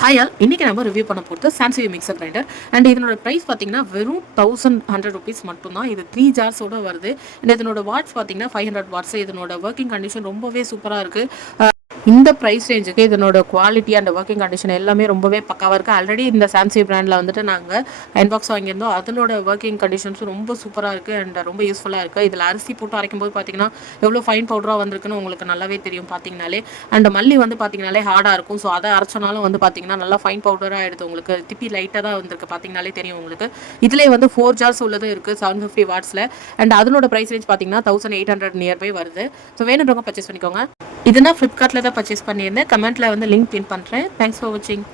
Hi all, இன்றைக்கி நம்ம review பண்ண போகிறது சாம்சங் மிக்சர் கிரைண்டர். அண்ட் இதனோட ப்ரைஸ் பார்த்தீங்கன்னா வெறும் 1100 மட்டும்தான். இது 3 ஜார்ஸோடு வருது. அண்ட் இதனோட வாட்ஸ் பார்த்தீங்கன்னா 500 வாட்ஸ். இதனோட ஒர்க்கிங் கண்டிஷன் ரொம்பவே சூப்பராக இருக்குது. இந்த ப்ரைஸ் ரேஞ்சுக்கு இதனோட குவாலிட்டி அண்ட் ஒர்க்கிங் கண்டிஷன் எல்லாமே ரொம்பவே பக்காவாக இருக்குது. ஆல்ரெடி இந்த சாம்சங் பிராண்டில் வந்துட்டு நாங்கள் அயன்பாக்ஸ் வாங்கியிருந்தோம். அதனோட ஒர்க்கிங் கண்டிஷன்ஸும் ரொம்ப சூப்பராக இருக்குது அண்ட் ரொம்ப யூஸ்ஃபுல்லாக இருக்குது. இதில் அரிசி போட்டு அரைக்கும் போது பார்த்தீங்கன்னா எவ்வளோ ஃபைன் பவுடராக வந்திருக்குன்னு உங்களுக்கு நல்லாவே தெரியும் பார்த்தீங்கனாலே. அண்ட் மல்லி வந்து பார்த்தீங்கனாலே ஹார்டாக இருக்கும். ஸோ அதை அரைச்சனாலும் வந்து பார்த்தீங்கன்னா நல்லா ஃபைன் பவுடராக எடுத்து உங்களுக்கு திப்பி லைட்டாக தான் வந்திருக்கு பார்த்தீங்கனாலே தெரியும் உங்களுக்கு. இதிலே வந்து 4 ஜார்ஸ் உள்ளது இருக்குது 750 வாட்ஸில். அண்ட் அதனோட ப்ரைஸ் ரேஞ்ச் பார்த்தீங்கன்னா 1800 நியர்பை வருது. ஸோ வேணுன்றவங்க பர்ச்சேஸ் பண்ணிக்கோங்க. இது நான் ஃப்ளிப்கார்ட்டில் தான் பர்ச்சேஸ் பண்ணியிருந்தேன். கமெண்ட்டில் வந்து லிங்க் பின் பண்ணுறேன். தேங்க்ஸ் ஃபார் வாட்சிங்.